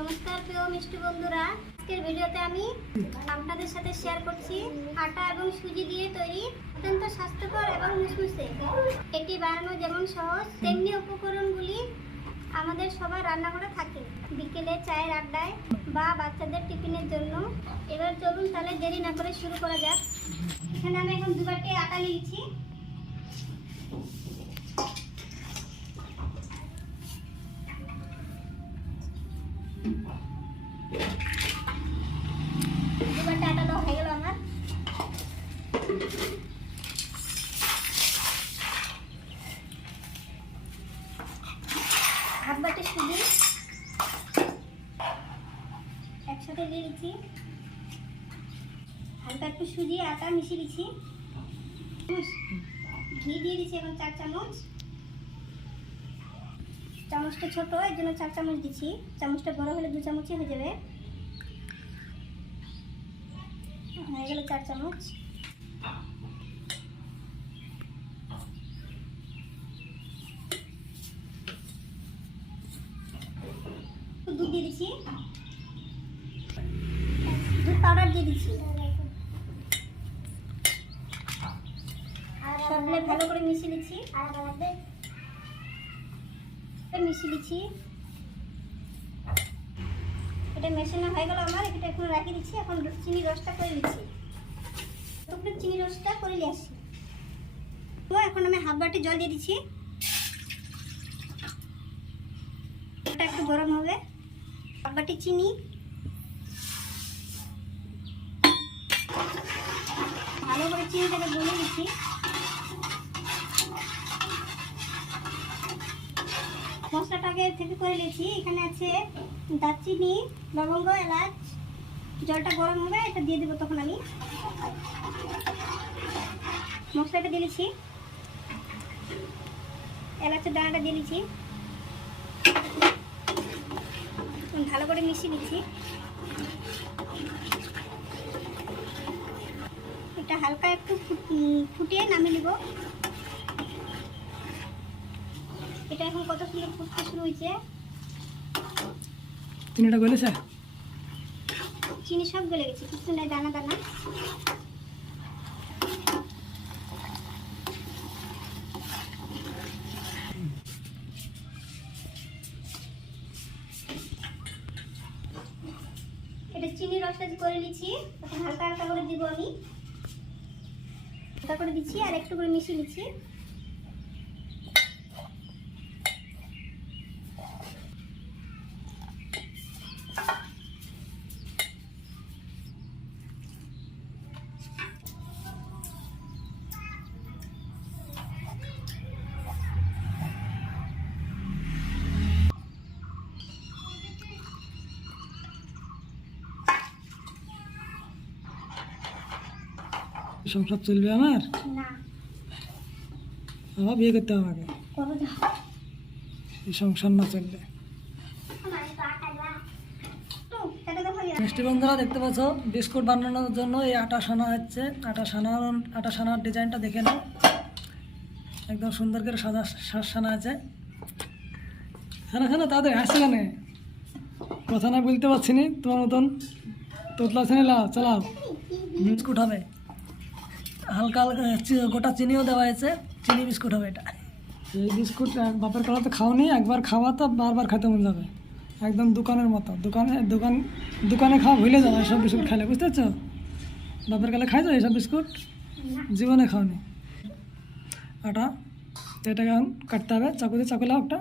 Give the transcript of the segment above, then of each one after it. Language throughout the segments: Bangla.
নমস্কার প্রিয় মিষ্টি বন্ধুরা, আজকের ভিডিওতে আমি আপনাদের সাথে শেয়ার করছি আটা এবং সুজি দিয়ে তৈরি অত্যন্ত স্বাস্থ্যকর এবং মুসমুসে। এটি বানানো যেমন সহজ তেমনি উপকরণগুলি আমাদের সবার রান্নাঘরে থাকে, বিকেলে চায়ের আড্ডায় বা বাচ্চাদের টিফিনের জন্য। এবার চলুন তাহলে দেরি না করে শুরু করা যাক। এখানে আমি এখন 2 বাটি আটা নিয়েছি। আটা দেওয়া হয়ে গেল আমার। হাফ বাটি সুজি একসাথে দিয়ে দিচ্ছি। হালকা একটু সুজি আটা মিশিয়ে দিচ্ছি। ঘি দিয়ে দিচ্ছি এখন 4 চামচ। চামচটা ছোট, এর জন্য 4 চামচ দিচ্ছি। চামচটা বড় হলে 2 চামচই হয়ে যাবে। হয়ে গেল 4 চামচ। দুধ দিয়ে দিচ্ছি, দুধ পাউডার দিয়ে দিচ্ছি। সবগুলো ভালো করে মিশিয়ে দিচ্ছি। এটা মেশানো হয়ে গেল আমার। এটা এখন রাখি দিচ্ছি। এখন চিনি রসটা করে নিচ্ছি। একটু চিনি রসটা করে নিয়ে আসি। তো এখন আমি হাফ বাটি জল দিয়ে দিচ্ছি। এটা একটু গরম হবে। হাফ বাটি চিনি, ভালো করে চিনিটাকে গলিয়ে দিচ্ছি। মশলাটাকে থেকে করে নিয়েছি। এখানে আছে দারচিনি, লবঙ্গ, এলাচ। জলটা গরম হবে, এটা দিয়ে দেবো। তখন আমি মশলাটা দিয়ে দিচ্ছি। এলাচের দানাটা দিয়ে দিচ্ছি। ভালো করে মিশিয়ে দিচ্ছি। এটা হালকা একটু ফুটিয়ে নামিয়ে নেব। এটা এখন কত সুন্দর ফুটতে শুরু হয়েছে। চিনিটা গলেছে? চিনি সব গলে গেছে, কিছু নেই, দানা দানা। এটা চিনি রসটা করে নিচ্ছি। এখন হালকা হালকা করে দিব আমি। হালকা করে দিচ্ছি আর একটু করে মিশিয়ে নিচ্ছি। সংসার চলবে আমার? না, আমার বিয়ে করতে হবে আমাকে। করো যাও। এই সংসার না চললে। মিষ্টি বন্ধুরা, দেখতে পাচ্ছ বিস্কুট বানানোর জন্য এই আটা সানা হচ্ছে। আটা সানার ডিজাইনটা দেখে নাও। একদম সুন্দর করে সাদা সানা আছে। সানা তাদের হাসছে কেন? কথা না বলতে পারছি নি তোমার মতন। তোতলা ছেনে লাও, চালাও। বিস্কুট হবে, হালকা হালকা গোটা চিনিও দেওয়া হয়েছে। চিনি বিস্কুট হবে এটা। এই বিস্কুট বাপের কালা তো খাওনি, একবার খাওয়া তো বারবার খেতে মন যাবে। একদম দোকানের মতো। দোকানে খাওয়া ভুলে যাবে এসব বিস্কুট খাইলে, বুঝতে পারছো? বাপের কালে খাইছো এইসব বিস্কুট? জীবনে খাওনি। আটা এটাকে এখন কাটতে হবে চাকু দিয়ে। চাকু লাও একটা।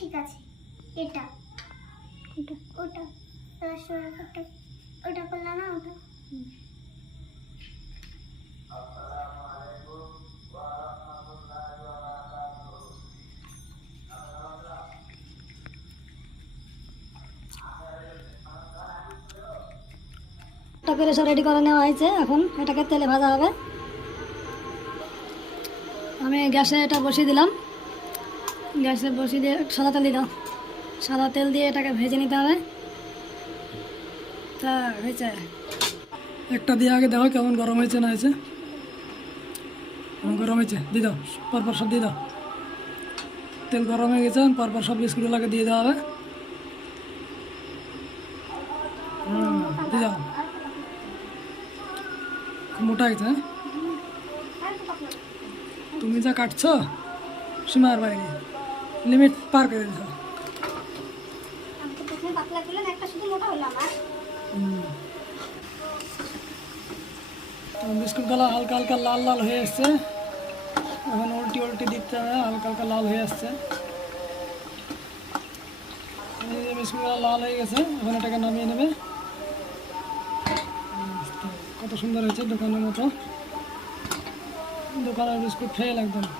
ঠিক আছে, এটা ওটা ওটা করলাম না। ওটা করে সব রেডি করে নেওয়া হয়েছে। এখন এটাকে তেলে ভাজা হবে। আমি গ্যাসে এটা বসিয়ে দিলাম। গ্যাসে বসিয়ে দিয়ে সাদা তেল দিলাম। সাদা তেল দিয়ে এটাকে ভেজে নিতে হবে। তা হয়েছে। একটা দিয়ে আগে দেখো কেমন গরম হয়েছে না হয়েছে। কেমন গরম হয়েছে দিয়ে দাও, পরপর সব দিয়ে দাও। তেল গরম হয়ে গেছে, পরপর সব বিস্কুটগুলোকে দিয়ে দেওয়া হবে। দিয়ে দাও। খুব মোটা হয়েছে, হ্যাঁ? তুমি যা কাটছো সীমার বাইরে, লিমিট পার করে দিছো। আমি তো প্রথমে পাতলা করলাম, একটা শুধু মোটা হলো আমার। বিস্কুটগুলো হালকা হালকা লাল লাল হয়ে আসছে, এখন উল্টি উল্টি দিতে হবে, হালকা হালকা লাল হয়ে আসছে। এই যে বিস্কুটগুলো লাল হয়ে গেছে, এখন এটাকে নামিয়ে নেবে। কত সুন্দর হয়েছে, দোকানের মতো, দোকানের বিস্কুট খেয়ে লাগবে না।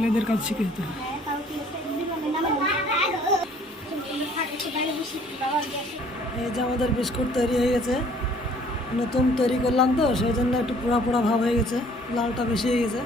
মেয়েদের কাজ শিখে যেতে হবে। হ্যাঁ, তাও কি আছে, জীবনে নামাবো। তুমি থাক, একটু বাইরে বসি, বাবা গেছে। এই যে আমাদের বিস্কুট তৈরি হয়ে গেছে, নতুন তৈরি করলাম তো সেই জন্য একটু পোড়া পোড়া ভাব হয়ে গেছে, লালটা বেশি হয়ে গেছে।